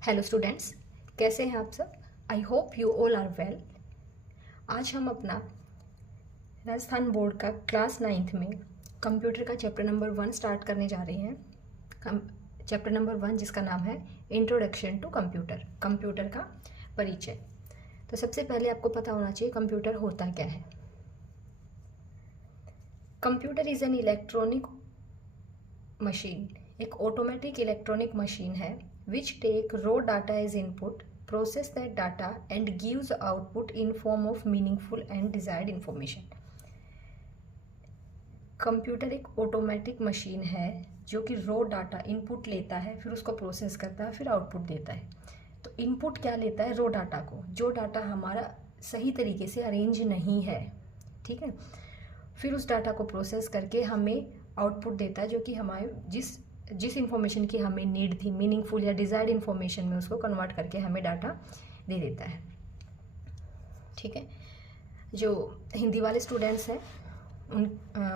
Hello students, कैसे हैं आप सब। I hope you all are well. आज हम अपना राजस्थान बोर्ड का क्लास 9th में कंप्यूटर का चैप्टर नंबर 1 स्टार्ट करने जा रहे हैं। चैप्टर नंबर 1 जिसका नाम है इंट्रोडक्शन टू कंप्यूटर, कंप्यूटर का परिचय। तो सबसे पहले आपको पता होना चाहिए कंप्यूटर होता क्या है। Computer is an electronic machine, एक ऑटोमेटिक इलेक्ट्रॉनिक मशीन है which take raw data as input, process that data and gives output in form of meaningful and desired information। Computer एक ऑटोमेटिक मशीन है जो कि raw data input लेता है, फिर उसको प्रोसेस करता है, फिर आउटपुट देता है। तो इनपुट क्या लेता है? रॉ डाटा को, जो डाटा हमारा सही तरीके से अरेंज नहीं है, ठीक है। फिर उस डाटा को प्रोसेस करके हमें आउटपुट देता है, जो कि हमारे जिस इन्फॉर्मेशन की हमें नीड थी, मीनिंगफुल या डिज़ायर्ड इन्फॉर्मेशन में उसको कन्वर्ट करके हमें डाटा दे देता है, ठीक है। जो हिंदी वाले स्टूडेंट्स हैं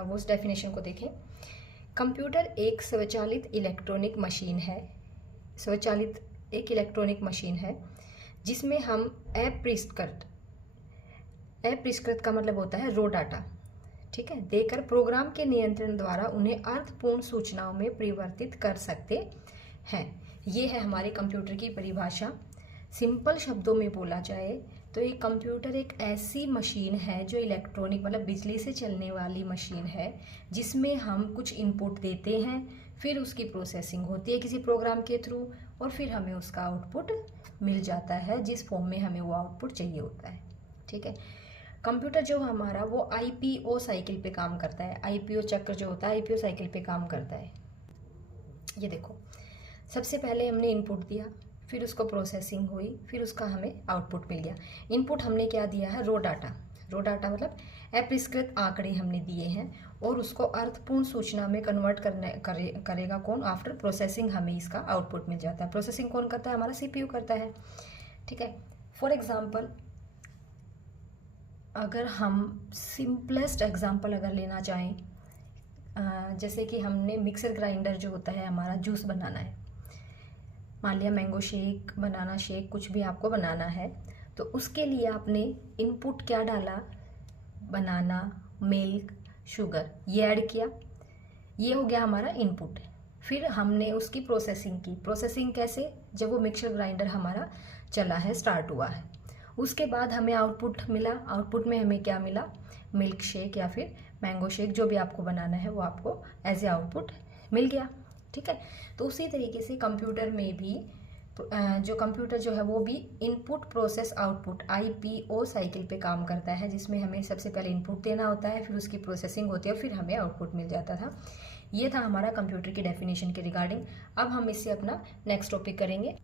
वो उस डेफिनेशन को देखें। कंप्यूटर एक स्वचालित इलेक्ट्रॉनिक मशीन है, स्वचालित एक इलेक्ट्रॉनिक मशीन है जिसमें हम अपरिष्कृत का मतलब होता है रॉ डाटा, ठीक है, देकर प्रोग्राम के नियंत्रण द्वारा उन्हें अर्थपूर्ण सूचनाओं में परिवर्तित कर सकते हैं। ये है हमारे कंप्यूटर की परिभाषा। सिंपल शब्दों में बोला जाए तो एक कंप्यूटर एक ऐसी मशीन है जो इलेक्ट्रॉनिक मतलब बिजली से चलने वाली मशीन है, जिसमें हम कुछ इनपुट देते हैं, फिर उसकी प्रोसेसिंग होती है किसी प्रोग्राम के थ्रू, और फिर हमें उसका आउटपुट मिल जाता है जिस फॉर्म में हमें वो आउटपुट चाहिए होता है, ठीक है। कंप्यूटर जो हमारा वो आईपीओ साइकिल पे काम करता है। आईपीओ चक्र जो होता है आईपीओ साइकिल पे काम करता है। ये देखो, सबसे पहले हमने इनपुट दिया, फिर उसको प्रोसेसिंग हुई, फिर उसका हमें आउटपुट मिल गया। इनपुट हमने क्या दिया है? Raw data. रॉ डाटा मतलब अपरिष्कृत आंकड़े हमने दिए हैं, और उसको अर्थपूर्ण सूचना में कन्वर्ट करेगा कौन? आफ्टर प्रोसेसिंग हमें इसका आउटपुट मिल जाता है। प्रोसेसिंग कौन करता है? हमारा सीपीयू करता है, ठीक है। फॉर एग्जाम्पल, अगर हम सिंपलेस्ट एग्जांपल अगर लेना चाहें, जैसे कि हमने मिक्सर ग्राइंडर जो होता है हमारा, जूस बनाना है, मान लिया मैंगो शेक, बनाना शेक, कुछ भी आपको बनाना है, तो उसके लिए आपने इनपुट क्या डाला? बनाना, मिल्क, शुगर, ये ऐड किया, ये हो गया हमारा इनपुट। फिर हमने उसकी प्रोसेसिंग की। प्रोसेसिंग कैसे? जब वो मिक्सर ग्राइंडर हमारा चला है, स्टार्ट हुआ है, उसके बाद हमें आउटपुट मिला। आउटपुट में हमें क्या मिला? मिल्क शेक या फिर मैंगो शेक, जो भी आपको बनाना है वो आपको एज ए आउटपुट मिल गया, ठीक है। तो उसी तरीके से कंप्यूटर में भी जो कंप्यूटर जो है वो भी input process output IPO cycle पे काम करता है, जिसमें हमें सबसे पहले इनपुट देना होता है, फिर उसकी प्रोसेसिंग होती है, फिर हमें आउटपुट मिल जाता था। ये था हमारा कंप्यूटर की डेफिनेशन के रिगार्डिंग। अब हम इससे अपना नेक्स्ट टॉपिक करेंगे।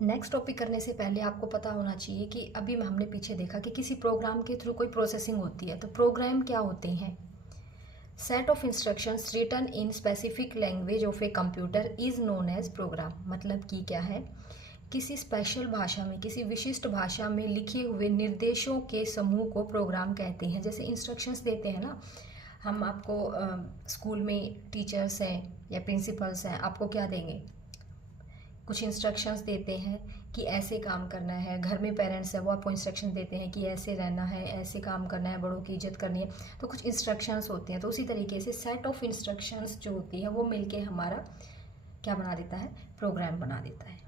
नेक्स्ट टॉपिक करने से पहले आपको पता होना चाहिए कि अभी हमने पीछे देखा कि किसी प्रोग्राम के थ्रू कोई प्रोसेसिंग होती है, तो प्रोग्राम क्या होते हैं? Set of instructions written in specific language of a computer is known as program. मतलब कि क्या है? किसी स्पेशल भाषा में, किसी विशिष्ट भाषा में लिखे हुए निर्देशों के समूह को प्रोग्राम कहते हैं। जैसे इंस्ट्रक्शंस देते हैं ना हम आपको, स्कूल में टीचर्स हैं या प्रिंसिपल्स हैं, आपको क्या देंगे? कुछ इंस्ट्रक्शंस देते हैं कि ऐसे काम करना है। घर में पेरेंट्स हैं, वो आपको इंस्ट्रक्शन देते हैं कि ऐसे रहना है, ऐसे काम करना है, बड़ों की इज्जत करनी है, तो कुछ इंस्ट्रक्शंस होते हैं। तो उसी तरीके से सेट ऑफ इंस्ट्रक्शंस जो होती है वो मिलके हमारा क्या बना देता है? प्रोग्राम बना देता है,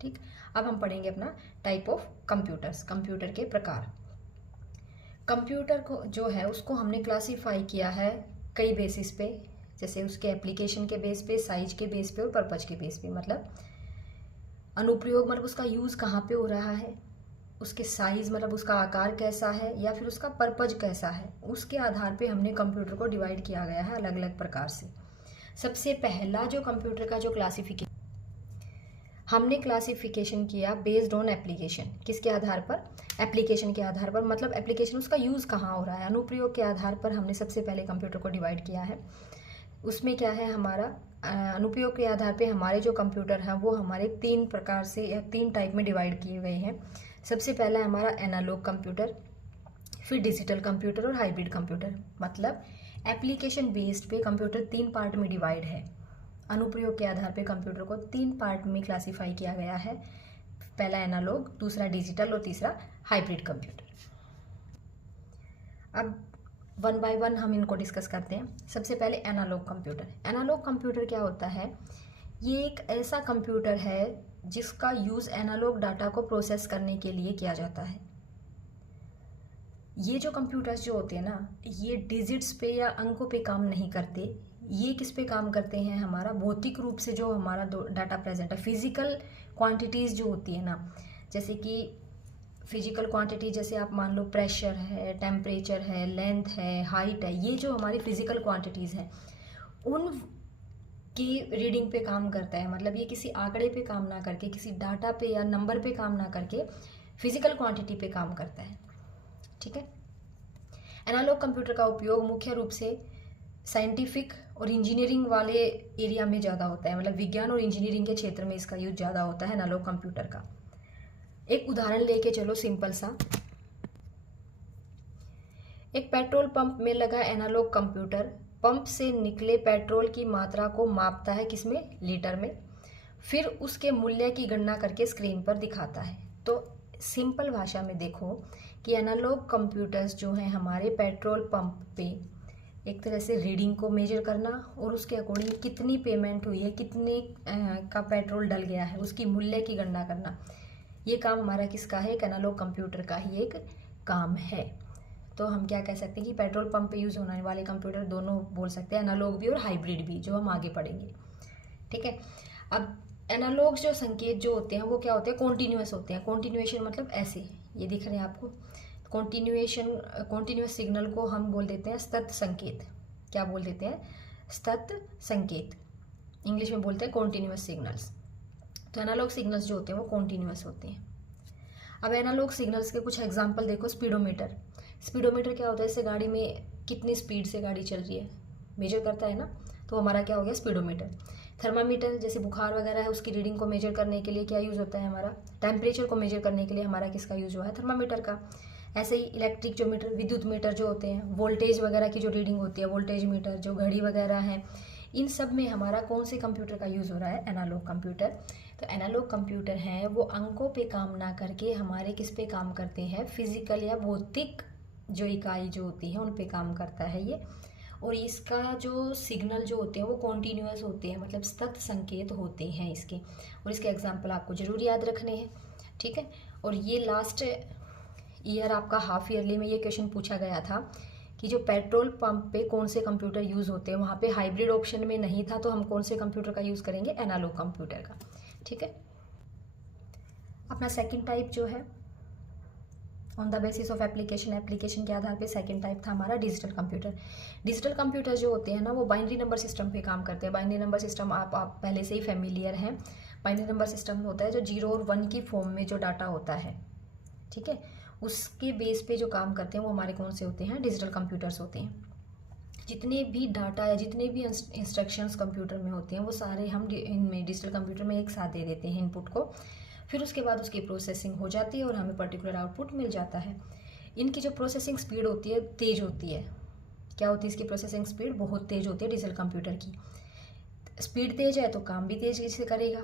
ठीक। अब हम पढ़ेंगे अपना टाइप ऑफ कंप्यूटर्स, कंप्यूटर के प्रकार। कंप्यूटर को जो है उसको हमने क्लासीफाई किया है कई बेसिस पे, जैसे उसके एप्लीकेशन के बेस पे, साइज के बेस पे और पर्पज के बेस पे। मतलब अनुप्रयोग मतलब उसका यूज़ कहाँ पे हो रहा है, उसके साइज मतलब उसका आकार कैसा है, या फिर उसका पर्पज कैसा है, उसके आधार पे हमने कंप्यूटर को डिवाइड किया गया है अलग अलग प्रकार से। सबसे पहला जो कंप्यूटर का जो क्लासिफिकेशन हमने क्लासिफिकेशन किया बेस्ड ऑन एप्लीकेशन। किसके आधार पर? एप्लीकेशन के आधार पर। मतलब एप्लीकेशन उसका यूज़ कहाँ हो रहा है, अनुप्रयोग के आधार पर हमने सबसे पहले कंप्यूटर को डिवाइड किया है। उसमें क्या है हमारा अनुप्रयोग के आधार पे हमारे जो कंप्यूटर हैं वो हमारे 3 प्रकार से या 3 टाइप में डिवाइड किए गए हैं। सबसे पहला है हमारा एनालॉग कंप्यूटर, फिर डिजिटल कंप्यूटर और हाइब्रिड कंप्यूटर। मतलब एप्लीकेशन बेस्ड पे कंप्यूटर 3 पार्ट में डिवाइड है। अनुप्रयोग के आधार पर कंप्यूटर को 3 पार्ट में क्लासिफाई किया गया है। पहला एनालॉग, दूसरा डिजिटल और तीसरा हाइब्रिड कंप्यूटर। अब 1 बाय 1 हम इनको डिस्कस करते हैं। सबसे पहले एनालॉग कंप्यूटर। एनालॉग कंप्यूटर क्या होता है? ये एक ऐसा कंप्यूटर है जिसका यूज़ एनालॉग डाटा को प्रोसेस करने के लिए किया जाता है। ये जो कंप्यूटर्स जो होते हैं ना, ये डिजिट्स पे या अंकों पे काम नहीं करते। ये किस पे काम करते हैं? हमारा भौतिक रूप से जो हमारा डाटा प्रेजेंट है, फिजिकल क्वांटिटीज़ जो होती है ना, जैसे कि फिजिकल क्वांटिटी, जैसे आप मान लो प्रेशर है, टेम्परेचर है, लेंथ है, हाइट है, ये जो हमारी फिजिकल क्वांटिटीज़ हैं उन की रीडिंग पे काम करता है। मतलब ये किसी आंकड़े पे काम ना करके, किसी डाटा पे या नंबर पे काम ना करके फिजिकल क्वांटिटी पे काम करता है। ठीक है। एनालॉग कंप्यूटर का उपयोग मुख्य रूप से साइंटिफिक और इंजीनियरिंग वाले एरिया में ज़्यादा होता है। मतलब विज्ञान और इंजीनियरिंग के क्षेत्र में इसका यूज ज़्यादा होता है एनालॉग कंप्यूटर का। एक उदाहरण लेके चलो सिंपल सा। एक पेट्रोल पंप में लगा एनालॉग कंप्यूटर पंप से निकले पेट्रोल की मात्रा को मापता है, किसमें? लीटर में। फिर उसके मूल्य की गणना करके स्क्रीन पर दिखाता है। तो सिंपल भाषा में देखो कि एनालॉग कंप्यूटर्स जो हैं हमारे पेट्रोल पंप पे एक तरह से रीडिंग को मेजर करना और उसके अकॉर्डिंग कितनी पेमेंट हुई है, कितने का पेट्रोल डल गया है, उसकी मूल्य की गणना करना, ये काम हमारा किसका है? एक एनालॉग कंप्यूटर का ही एक काम है। तो हम क्या कह सकते हैं कि पेट्रोल पंप पे यूज़ होने वाले कंप्यूटर दोनों बोल सकते हैं, एनालॉग भी और हाइब्रिड भी, जो हम आगे पढ़ेंगे। ठीक है। अब एनालॉग जो संकेत जो होते हैं वो क्या होते हैं? कॉन्टीन्यूअस होते हैं। कॉन्टिन्यूएशन मतलब ऐसे, ये दिख रहे हैं आपको। कॉन्टिन्यूअस सिग्नल को हम बोल देते हैं सतत संकेत। क्या बोल देते हैं? सतत संकेत। इंग्लिश में बोलते हैं कॉन्टिन्यूअस सिग्नल्स। तो एनालॉग सिग्नल्स जो होते हैं वो कॉन्टिन्यूअस होते हैं। अब एनालॉग सिग्नल्स के कुछ एग्जांपल देखो। स्पीडोमीटर। स्पीडोमीटर क्या होता है? इससे गाड़ी में कितनी स्पीड से गाड़ी चल रही है मेजर करता है ना, तो हमारा क्या हो गया? स्पीडोमीटर। थर्मामीटर, जैसे बुखार वगैरह है उसकी रीडिंग को मेजर करने के लिए क्या यूज़ होता है हमारा? टेम्परेचर को मेजर करने के लिए हमारा किसका यूज़ हुआ है? थर्मामीटर का। ऐसे ही इलेक्ट्रिक जो मीटर, विद्युत मीटर जो होते हैं, वोल्टेज वगैरह की जो रीडिंग होती है, वोल्टेज मीटर, जो घड़ी वगैरह है, इन सब में हमारा कौन से कंप्यूटर का यूज़ हो रहा है? Analog computer. तो एनालॉग कंप्यूटर हैं वो अंकों पे काम ना करके हमारे किस पे काम करते हैं? फिजिकल या भौतिक जो इकाई जो होती है उन पे काम करता है ये। और इसका जो सिग्नल जो होते हैं वो कॉन्टीन्यूअस होते हैं, मतलब सतत संकेत होते हैं इसके। और इसके एग्जाम्पल आपको जरूर याद रखने हैं। ठीक है। और ये लास्ट ईयर आपका हाफ ईयरली में ये क्वेश्चन पूछा गया था कि जो पेट्रोल पंप पे कौन से कंप्यूटर यूज़ होते हैं, वहाँ पे हाइब्रिड ऑप्शन में नहीं था, तो हम कौन से कंप्यूटर का यूज़ करेंगे? एनालॉग कंप्यूटर का। ठीक है। अपना सेकंड टाइप जो है on the basis of application, application के आधार पे सेकंड टाइप था हमारा डिजिटल कंप्यूटर। डिजिटल कंप्यूटर जो होते हैं ना वो बाइनरी नंबर सिस्टम पे काम करते हैं। बाइनरी नंबर सिस्टम आप पहले से ही फेमिलियर हैं। बाइनरी नंबर सिस्टम होता है जो 0 और 1 की फॉर्म में जो डाटा होता है, ठीक है, उसके बेस पे जो काम करते हैं वो हमारे कौन से होते हैं? डिजिटल कंप्यूटर्स होते हैं। जितने भी डाटा या जितने भी इंस्ट्रक्शंस कंप्यूटर में होते हैं वो सारे हम इनमें डिजिटल कंप्यूटर में एक साथ दे देते हैं इनपुट को। फिर उसके बाद उसकी प्रोसेसिंग हो जाती है और हमें पर्टिकुलर आउटपुट मिल जाता है। इनकी जो प्रोसेसिंग स्पीड होती है तेज़ होती है। क्या होती है इसकी प्रोसेसिंग स्पीड? बहुत तेज़ होती है डिजिटल कंप्यूटर की। स्पीड तेज़ है तो काम भी तेज़ से करेगा।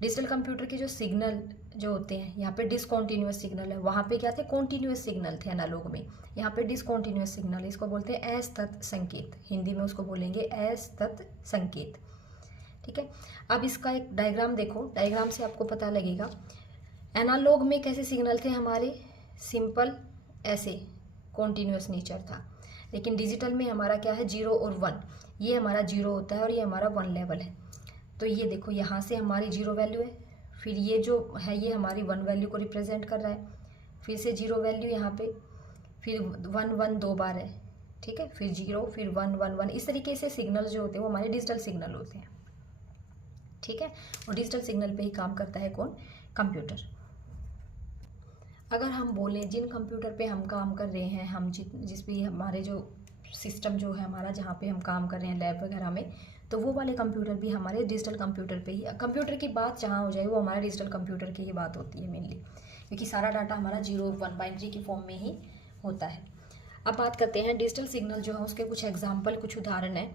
डिजिटल कंप्यूटर के जो सिग्नल जो होते हैं, यहाँ पे डिसकॉन्टीन्यूअस सिग्नल है, वहाँ पे क्या थे? कॉन्टीन्यूअस सिग्नल थे एनालॉग में। यहाँ पे डिसकॉन्टीन्यूअस सिग्नल, इसको बोलते हैं असतत संकेत। हिंदी में उसको बोलेंगे असतत संकेत। ठीक है। अब इसका एक डायग्राम देखो, डायग्राम से आपको पता लगेगा एनालॉग में कैसे सिग्नल थे हमारे? सिंपल ऐसे कॉन्टीन्यूअस नेचर था। लेकिन डिजिटल में हमारा क्या है? 0 और 1। ये हमारा 0 होता है और ये हमारा 1 लेवल है। तो ये देखो यहाँ से हमारी 0 वैल्यू है, फिर ये जो है ये हमारी 1 वैल्यू को रिप्रेजेंट कर रहा है, फिर से 0 वैल्यू यहाँ पे, फिर 1 1 2 बार है। ठीक है। फिर 0, फिर 1 1 1। इस तरीके से सिग्नल जो होते हैं वो हमारे डिजिटल सिग्नल होते हैं। ठीक है। और डिजिटल सिग्नल पे ही काम करता है कौन? कंप्यूटर। अगर हम बोलें जिन कंप्यूटर पे हम काम कर रहे हैं, हम जिस भी हमारे जो सिस्टम जो है हमारा जहाँ पे हम काम कर रहे हैं लैब वगैरह में, तो वो वाले कंप्यूटर भी हमारे डिजिटल कंप्यूटर पे ही, कंप्यूटर की बात जहाँ हो जाए वो हमारा डिजिटल कंप्यूटर की ही बात होती है मेनली, क्योंकि सारा डाटा हमारा 0 1 बाइनरी की फॉर्म में ही होता है। अब बात करते हैं डिजिटल सिग्नल जो है उसके कुछ एग्जाम्पल, कुछ उदाहरण है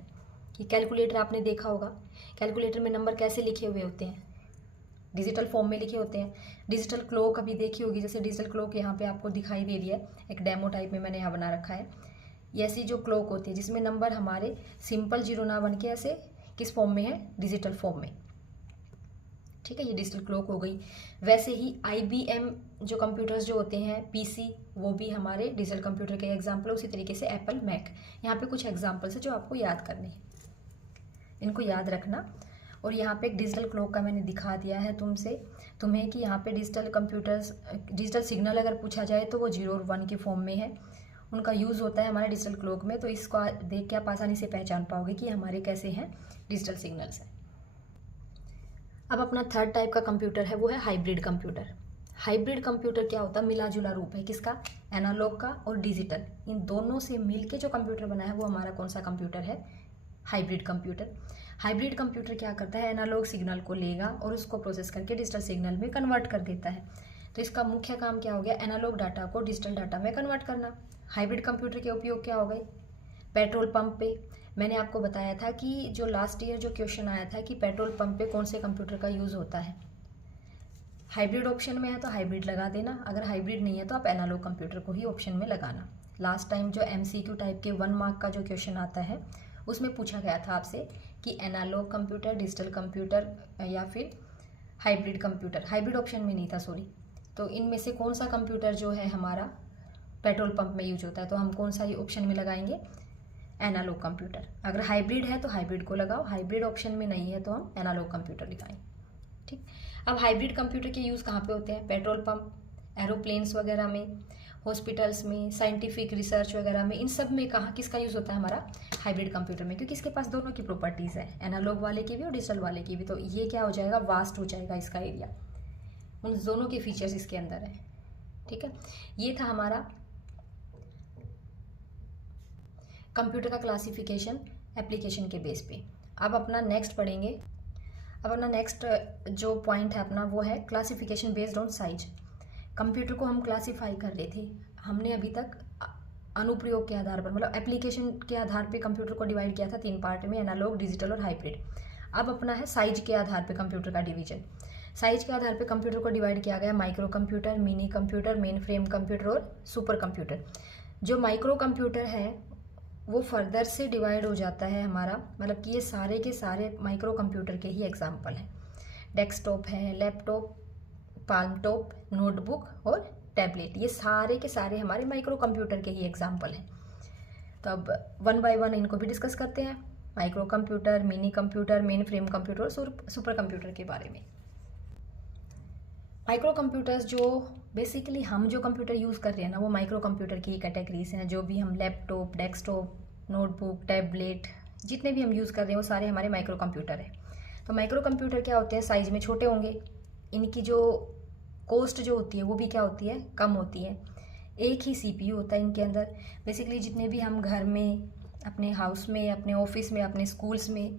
कि कैलकुलेटर आपने देखा होगा, कैलकुलेटर में नंबर कैसे लिखे हुए होते हैं, डिजिटल फॉर्म में लिखे होते हैं। डिजिटल क्लॉक अभी देखी होगी, जैसे डिजिटल क्लॉक यहाँ पे आपको दिखाई दे रही है, एक डेमो टाइप में मैंने यहाँ बना रखा है। ये ऐसी जो क्लॉक होती है जिसमें नंबर हमारे सिंपल जीरो ना बन के ऐसे किस फॉर्म में है, डिजिटल फॉर्म में। ठीक है, ये डिजिटल क्लॉक हो गई। वैसे ही IBM जो कंप्यूटर्स जो होते हैं PC, वो भी हमारे डिजिटल कंप्यूटर के एग्जाम्पल। उसी तरीके से एप्पल मैक, यहाँ पे कुछ एग्जाम्पल्स है जो आपको याद करने हैं, इनको याद रखना। और यहाँ पे एक डिजिटल क्लॉक का मैंने दिखा दिया है तुम्हें कि यहाँ पे डिजिटल कंप्यूटर्स, डिजिटल सिग्नल अगर पूछा जाए तो वो 0 और 1 के फॉर्म में है, उनका यूज़ होता है हमारे डिजिटल क्लॉक में। तो इसको देख के आप आसानी से पहचान पाओगे कि हमारे कैसे हैं डिजिटल सिग्नल्स हैं। अब अपना थर्ड टाइप का कंप्यूटर है, वो है हाइब्रिड कंप्यूटर। हाइब्रिड कंप्यूटर क्या होता है, मिला जुला रूप है किसका, एनालॉग का और डिजिटल, इन दोनों से मिलके जो कंप्यूटर बना है वो हमारा कौन सा कंप्यूटर है, हाइब्रिड कंप्यूटर। हाइब्रिड कंप्यूटर क्या करता है, एनालॉग सिग्नल को लेगा और उसको प्रोसेस करके डिजिटल सिग्नल में कन्वर्ट कर देता है। तो इसका मुख्य काम क्या हो गया, एनालॉग डाटा को डिजिटल डाटा में कन्वर्ट करना। हाइब्रिड कंप्यूटर के उपयोग क्या हो गए, पेट्रोल पंप पे मैंने आपको बताया था कि जो लास्ट ईयर जो क्वेश्चन आया था कि पेट्रोल पंप पे कौन से कंप्यूटर का यूज़ होता है। हाइब्रिड ऑप्शन में है तो हाइब्रिड लगा देना, अगर हाइब्रिड नहीं है तो आप एनालॉग कंप्यूटर को ही ऑप्शन में लगाना। लास्ट टाइम जो MCQ टाइप के 1 मार्क का जो क्वेश्चन आता है उसमें पूछा गया था आपसे कि एनालॉग कंप्यूटर, डिजिटल कंप्यूटर या फिर हाइब्रिड कंप्यूटर, हाइब्रिड ऑप्शन में नहीं था सॉरी, तो इनमें से कौन सा कंप्यूटर जो है हमारा पेट्रोल पंप में यूज होता है, तो हम कौन सा ऑप्शन में लगाएंगे, एनालॉग कंप्यूटर। अगर हाइब्रिड है तो हाइब्रिड को लगाओ, हाइब्रिड ऑप्शन में नहीं है तो हम एनालॉग कंप्यूटर लगाएंगे। ठीक, अब हाइब्रिड कंप्यूटर के यूज़ कहाँ पे होते हैं, पेट्रोल पंप, एरोप्लेन्स वगैरह में, हॉस्पिटल्स में, साइंटिफिक रिसर्च वगैरह में, इन सब में कहाँ किसका यूज़ होता है हमारा, हाइब्रिड कंप्यूटर में, क्योंकि इसके पास दोनों की प्रॉपर्टीज़ है, एनालॉग वाले की भी और डिजिटल वाले की भी। तो ये क्या हो जाएगा, वास्ट हो जाएगा इसका एरिया, उन दोनों के फीचर्स इसके अंदर है। ठीक है, ये था हमारा कंप्यूटर का क्लासिफिकेशन एप्लीकेशन के बेस पे। अब अपना नेक्स्ट पढ़ेंगे, अब अपना नेक्स्ट जो पॉइंट है अपना वो है classification based on size. Computer को हम क्लासीफाई कर रहे थे, हमने अभी तक अनुप्रयोग के आधार पर, मतलब एप्लीकेशन के आधार पे कंप्यूटर को डिवाइड किया था 3 पार्ट में, एनालॉग, डिजिटल और हाइब्रिड। अब अपना है साइज के आधार पे कंप्यूटर का डिवीजन। साइज के आधार पे कंप्यूटर को डिवाइड किया गया micro computer, mini computer, main frame computer और सुपर कंप्यूटर। जो माइक्रो कंप्यूटर है वो फर्दर से डिवाइड हो जाता है हमारा, मतलब कि ये सारे के सारे माइक्रो कंप्यूटर के ही एग्जाम्पल हैं। डेस्कटॉप है, लैपटॉप, पाल्म टॉप, नोटबुक और टैबलेट, ये सारे के सारे हमारे माइक्रो कंप्यूटर के ही एग्जाम्पल हैं। तो अब 1 बाय 1 इनको भी डिस्कस करते हैं, micro computer, mini computer, main frame computer और सुपर कंप्यूटर के बारे में। माइक्रो कंप्यूटर्स जो बेसिकली हम जो कंप्यूटर यूज़ कर रहे हैं ना, वो माइक्रो कंप्यूटर की कैटेगरीज हैं। जो भी हम लैपटॉप, डेस्कटॉप, नोटबुक, टैबलेट, जितने भी हम यूज़ कर रहे हैं वो सारे हमारे माइक्रो कंप्यूटर हैं। तो माइक्रो कंप्यूटर क्या होते हैं, साइज़ में छोटे होंगे, इनकी जो कॉस्ट जो होती है वो भी क्या होती है, कम होती है। एक ही CPU होता है इनके अंदर। बेसिकली जितने भी हम घर में, अपने हाउस में, अपने ऑफिस में, अपने स्कूल्स में,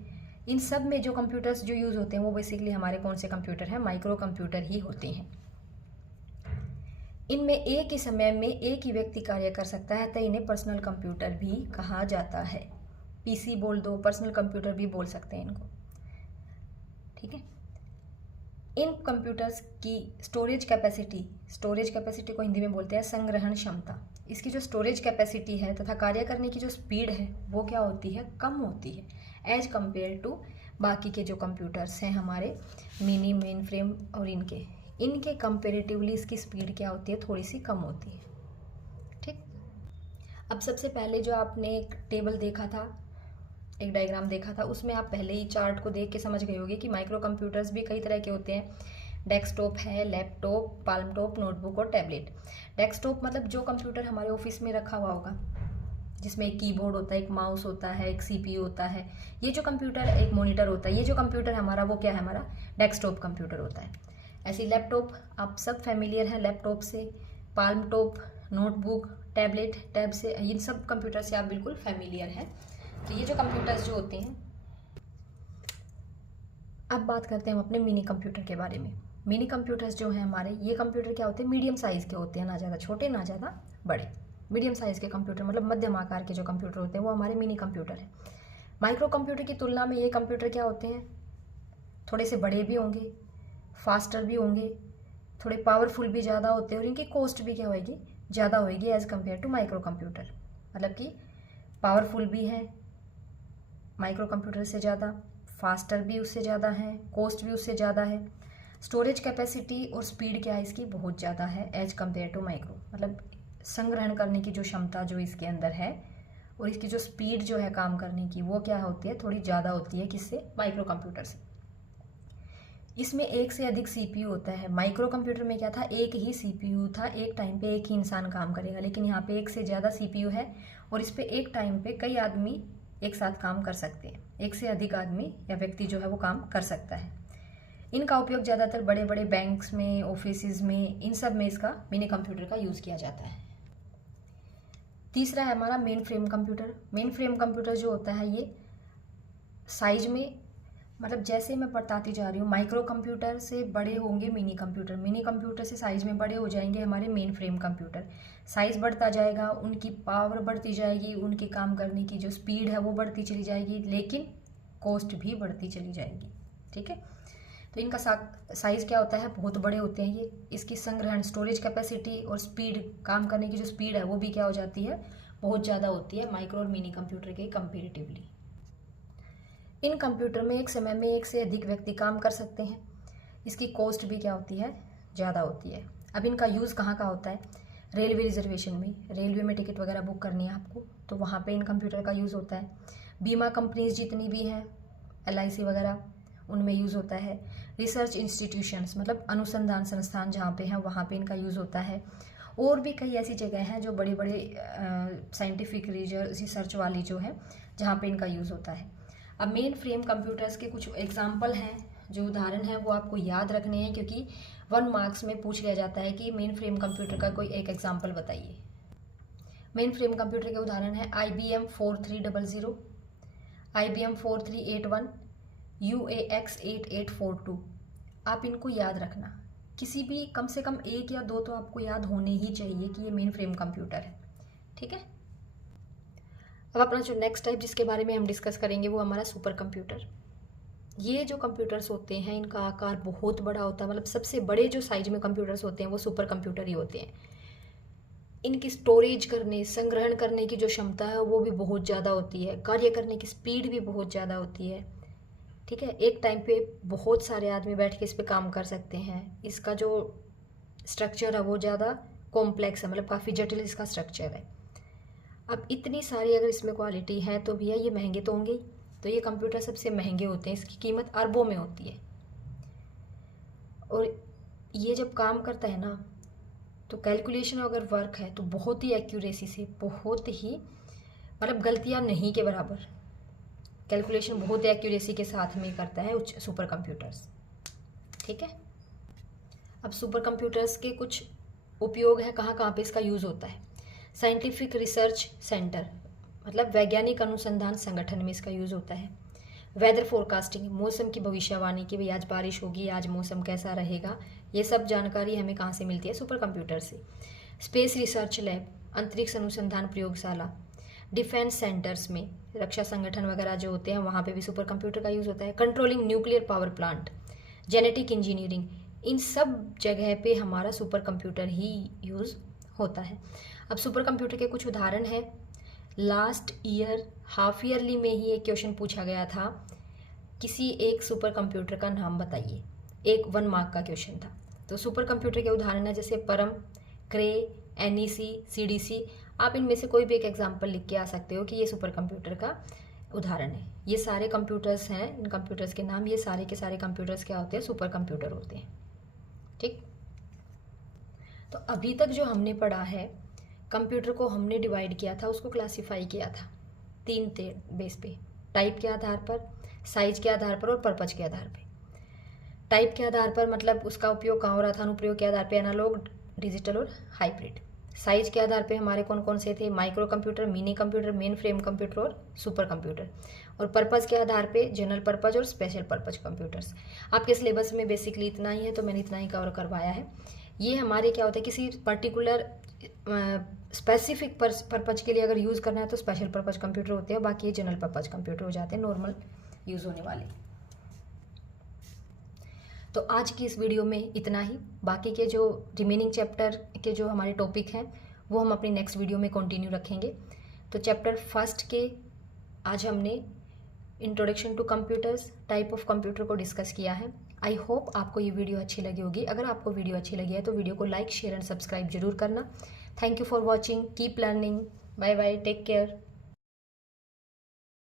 इन सब में जो कंप्यूटर्स जो यूज़ होते हैं वो बेसिकली हमारे कौन से कंप्यूटर हैं, माइक्रो कंप्यूटर ही होते हैं। इनमें एक ही समय में एक ही व्यक्ति कार्य कर सकता है, तो इन्हें पर्सनल कंप्यूटर भी कहा जाता है। PC बोल दो, पर्सनल कंप्यूटर भी बोल सकते हैं इनको। ठीक है, इन कंप्यूटर्स की स्टोरेज कैपेसिटी को हिंदी में बोलते हैं संग्रहण क्षमता। इसकी जो स्टोरेज कैपेसिटी है तथा कार्य करने की जो स्पीड है वो क्या होती है, कम होती है एज कम्पेयर टू बाकी के जो कंप्यूटर्स हैं हमारे मिनी, मेन फ्रेम और इनके कंपेरेटिवली इसकी स्पीड क्या होती है, थोड़ी सी कम होती है। ठीक, अब सबसे पहले जो आपने एक टेबल देखा था, एक डायग्राम देखा था, उसमें आप पहले ही चार्ट को देख के समझ गए होंगे कि माइक्रो कंप्यूटर्स भी कई तरह के होते हैं। डेस्कटॉप है, लैपटॉप, पाल्म टॉप, नोटबुक और टैबलेट। डेस्कटॉप मतलब जो कंप्यूटर हमारे ऑफिस में रखा हुआ होगा, जिसमें एक कीबोर्ड होता है, एक माउस होता है, एक CPU होता है, ये जो कंप्यूटर, एक मॉनिटर होता है, ये जो कंप्यूटर हमारा वो क्या है, हमारा डेस्कटॉप कंप्यूटर होता है। ऐसे ही लैपटॉप, आप सब फैमिलियर हैं लैपटॉप से, palm top, notebook, tablet, tab से, इन सब कंप्यूटर से आप बिल्कुल फैमिलियर हैं। तो ये जो कंप्यूटर्स जो होते हैं, अब बात करते हैं हम अपने मिनी कंप्यूटर के बारे में। मिनी कंप्यूटर्स जो हैं हमारे, ये कंप्यूटर क्या होते हैं, मीडियम साइज़ के होते हैं, ना ज़्यादा छोटे ना ज़्यादा बड़े। मीडियम साइज़ के कंप्यूटर मतलब मध्यम आकार के जो कंप्यूटर होते हैं वो हमारे मिनी कंप्यूटर हैं। माइक्रो कंप्यूटर की तुलना में ये कंप्यूटर क्या होते हैं, थोड़े से बड़े भी होंगे, फास्टर भी होंगे, थोड़े पावरफुल भी ज़्यादा होते हैं और इनकी कॉस्ट भी क्या होएगी, ज़्यादा होएगी as compare to micro computer. मतलब कि पावरफुल भी हैं माइक्रो कंप्यूटर से ज़्यादा, फास्टर भी उससे ज़्यादा है, कॉस्ट भी उससे ज़्यादा है, स्टोरेज कैपेसिटी और स्पीड क्या है इसकी बहुत ज़्यादा है एज कम्पेयर टू माइक्रो। मतलब संग्रहण करने की जो क्षमता जो इसके अंदर है और इसकी जो स्पीड जो है काम करने की वो क्या होती है, थोड़ी ज़्यादा होती है किससे, माइक्रो कंप्यूटर से। इसमें एक से अधिक सीपीयू होता है। माइक्रो कंप्यूटर में क्या था, एक ही सीपीयू था, एक टाइम पे एक ही इंसान काम करेगा, लेकिन यहाँ पे एक से ज़्यादा सीपीयू है और इस पे एक टाइम पे कई आदमी एक साथ काम कर सकते हैं, एक से अधिक आदमी या व्यक्ति जो है वो काम कर सकता है। इनका उपयोग ज़्यादातर बड़े बड़े बैंक्स में, ऑफिस में, इन सब में इसका मिनी कंप्यूटर का यूज़ किया जाता है। तीसरा है हमारा main frame computer. Main frame computer जो होता है ये साइज में, मतलब जैसे मैं बताती जा रही हूँ, माइक्रो कंप्यूटर से बड़े होंगे मिनी कंप्यूटर, मिनी कंप्यूटर से साइज में बड़े हो जाएंगे हमारे मेन फ्रेम कंप्यूटर। साइज बढ़ता जाएगा, उनकी पावर बढ़ती जाएगी, उनके काम करने की जो स्पीड है वो बढ़ती चली जाएगी, लेकिन कॉस्ट भी बढ़ती चली जाएगी। ठीक है, तो इनका साइज क्या होता है, बहुत बड़े होते हैं ये। इसकी संग्रहण, स्टोरेज कैपेसिटी और स्पीड, काम करने की जो स्पीड है वो भी क्या हो जाती है, बहुत ज़्यादा होती है माइक्रो और मिनी कंप्यूटर के कंपेरेटिवली। इन कंप्यूटर में एक समय में एक से अधिक व्यक्ति काम कर सकते हैं। इसकी कॉस्ट भी क्या होती है, ज़्यादा होती है। अब इनका यूज़ कहाँ का होता है, रेलवे रिजर्वेशन में, रेलवे में टिकट वगैरह बुक करनी है आपको तो वहाँ पे इन कंप्यूटर का यूज़ होता है। बीमा कंपनीज जितनी भी हैं, LIC वगैरह, उनमें यूज़ होता है। रिसर्च इंस्टीट्यूशंस, मतलब अनुसंधान संस्थान जहाँ पे हैं वहाँ पे इनका यूज़ होता है। और भी कई ऐसी जगह हैं जो बड़े बड़े साइंटिफिक रिसर्च वाली जो है, जहाँ पे इनका यूज़ होता है। अब मेन फ्रेम कंप्यूटर्स के कुछ एग्जाम्पल हैं, जो उदाहरण हैं वो आपको याद रखने हैं, क्योंकि 1 मार्क्स में पूछ लिया जाता है कि मेन फ्रेम कंप्यूटर का कोई एक एग्जाम्पल बताइए। मेन फ्रेम कंप्यूटर के उदाहरण है IBM 4300, IBM 4381, UAX 8842। आप इनको याद रखना, किसी भी कम से कम एक या दो तो आपको याद होने ही चाहिए कि ये मेन फ्रेम कंप्यूटर है। ठीक है, अब अपना जो नेक्स्ट टाइप जिसके बारे में हम डिस्कस करेंगे वो हमारा सुपर कंप्यूटर। ये जो कंप्यूटर्स होते हैं इनका आकार बहुत बड़ा होता है, मतलब सबसे बड़े जो साइज में कंप्यूटर्स होते हैं वो सुपर कंप्यूटर ही होते हैं। इनकी स्टोरेज करने, संग्रहण करने की जो क्षमता है वो भी बहुत ज़्यादा होती है, कार्य करने की स्पीड भी बहुत ज़्यादा होती है। ठीक है, एक टाइम पे बहुत सारे आदमी बैठ के इस पर काम कर सकते हैं। इसका जो स्ट्रक्चर है वो ज़्यादा कॉम्प्लेक्स है, मतलब काफ़ी जटिल इसका स्ट्रक्चर है। अब इतनी सारी अगर इसमें क्वालिटी है तो भैया ये महंगे तो होंगे ही, तो ये कंप्यूटर सबसे महंगे होते हैं, इसकी कीमत अरबों में होती है। और ये जब काम करता है ना तो कैलकुलेशन अगर वर्क है तो बहुत ही एक्यूरेसी से, बहुत ही मतलब गलतियां नहीं के बराबर कैलकुलेशन बहुत एक्यूरेसी के साथ में करता है उच्च सुपर कंप्यूटर्स। ठीक है, अब सुपर कंप्यूटर्स के कुछ उपयोग है, कहाँ कहाँ पे इसका यूज़ होता है। साइंटिफिक रिसर्च सेंटर, मतलब वैज्ञानिक अनुसंधान संगठन में इसका यूज़ होता है। वेदर फोरकास्टिंग, मौसम की भविष्यवाणी कि भाई आज बारिश होगी, आज मौसम कैसा रहेगा, ये सब जानकारी हमें कहाँ से मिलती है, सुपर कंप्यूटर से। स्पेस रिसर्च लैब, अंतरिक्ष अनुसंधान प्रयोगशाला। डिफेंस सेंटर्स में, रक्षा संगठन वगैरह जो होते हैं वहाँ पे भी सुपर कंप्यूटर का यूज़ होता है। Controlling nuclear power plant, genetic engineering, इन सब जगह पे हमारा सुपर कंप्यूटर ही यूज़ होता है। अब सुपर कंप्यूटर के कुछ उदाहरण हैं। लास्ट ईयर हाफ ईयरली में ही एक क्वेश्चन पूछा गया था, किसी एक सुपर कंप्यूटर का नाम बताइए, एक 1 मार्क का क्वेश्चन था। तो सुपर कंप्यूटर के उदाहरण है जैसे परम, क्रे, NEC, CDC। आप इनमें से कोई भी एक एग्जाम्पल लिख के आ सकते हो कि ये सुपर कंप्यूटर का उदाहरण है। ये सारे कंप्यूटर्स हैं, इन कंप्यूटर्स के नाम, ये सारे के सारे कंप्यूटर्स क्या होते हैं, सुपर कंप्यूटर होते हैं। ठीक, तो अभी तक जो हमने पढ़ा है, कंप्यूटर को हमने डिवाइड किया था, उसको क्लासीफाई किया था 3 बेस पे, टाइप के आधार पर, साइज के आधार पर और पर्पज के आधार पे। टाइप के आधार पर मतलब उसका उपयोग कहाँ हो रहा था, अनुप्रयोग के आधार पे एनालॉग, डिजिटल और हाइब्रिड। साइज के आधार पे हमारे कौन कौन से थे, micro computer, mini computer, main frame computer और सुपर कंप्यूटर। और पर्पज के आधार पे जनरल पर्पज और स्पेशल पर्पज कंप्यूटर्स। आपके सिलेबस में बेसिकली इतना ही है, तो मैंने इतना ही कवर करवाया है। ये हमारे क्या होता है, किसी पर्टिकुलर स्पेसिफिक पर्पज़ के लिए अगर यूज़ करना है तो स्पेशल पर्पज़ कंप्यूटर होते हैं, बाकी ये जनरल पर्पज़ कंप्यूटर हो जाते हैं, नॉर्मल यूज़ होने वाले। तो आज की इस वीडियो में इतना ही। बाकी के जो रिमेनिंग चैप्टर के जो हमारे टॉपिक हैं वो हम अपनी नेक्स्ट वीडियो में कंटिन्यू रखेंगे। तो चैप्टर फर्स्ट के आज हमने introduction to computers, type of computer को डिस्कस किया है। आई होप आपको ये वीडियो अच्छी लगी होगी। अगर आपको वीडियो अच्छी लगी है तो वीडियो को लाइक, शेयर एंड सब्सक्राइब जरूर करना। Thank you for watching, keep learning, bye bye, take care.